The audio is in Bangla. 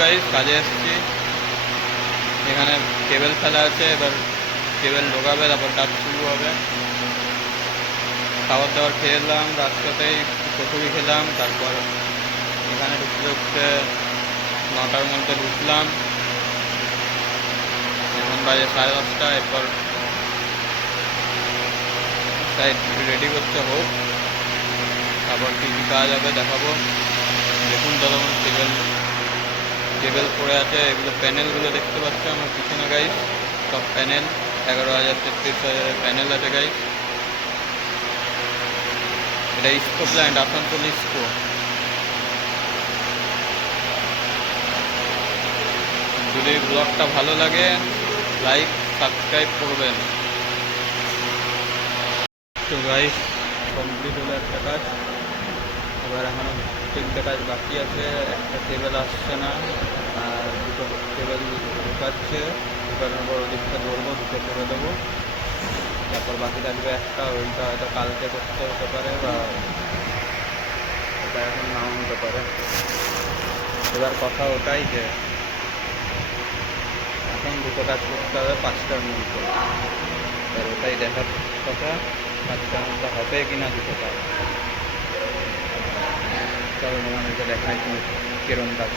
গাইস, কাজে এসেছি। এখানে কেবল ফেলা আছে, এবার কেবল ঢোকাবে, তারপর কাজ শুরু হবে। খাবার দাবার খেয়ে এলাম, রাস্তাতেই কচুরি খেলাম। তারপর এখানে ঢুকতে ঢুকতে 9টার মধ্যে ঢুকলাম। এখন বাজে 10:30। এরপর সাইড রেডি করতে হোক, তারপর কী কী কাজ হবে দেখাবো। দেখুন ততক্ষণ কেবল কেবল পড়ে আছে, এগুলো প্যানেলগুলো দেখতে পাচ্ছ আমার পিছনে গাইস, সব প্যানেল 11,000 33,000 প্যানেল আছে গাইস। এটা ইস্কো প্ল্যান্ট, আসানসোল ইস্কো। যদি ব্লগটা ভালো লাগে লাইক সাবস্ক্রাইব করবেন। তো গাইস, কমপ্লিট হলো একটা কাজ। এবার এখনও 3টে কাজ বাকি আছে। একটা কেবল আসছে না, আর 2টো কেবল ঢুকাচ্ছে। ঢুকানোর পর ওদিকটা ধরবো, 2টো করে দেবো। তারপর বাকি থাকবে একটা, ওইটা হয়তো কালকে করতে হতে পারে, বা ওটা এখন নাও হতে পারে। এবার কথা ওটাই যে এখন 2টো কাজ করতে হবে 5টার মধ্যে। এবার ওটাই দেখার কথা, 5টার মধ্যে হবে কিনা 2টো কাজ। চলো তোমাদেরকে দেখাই কিরম কাজ।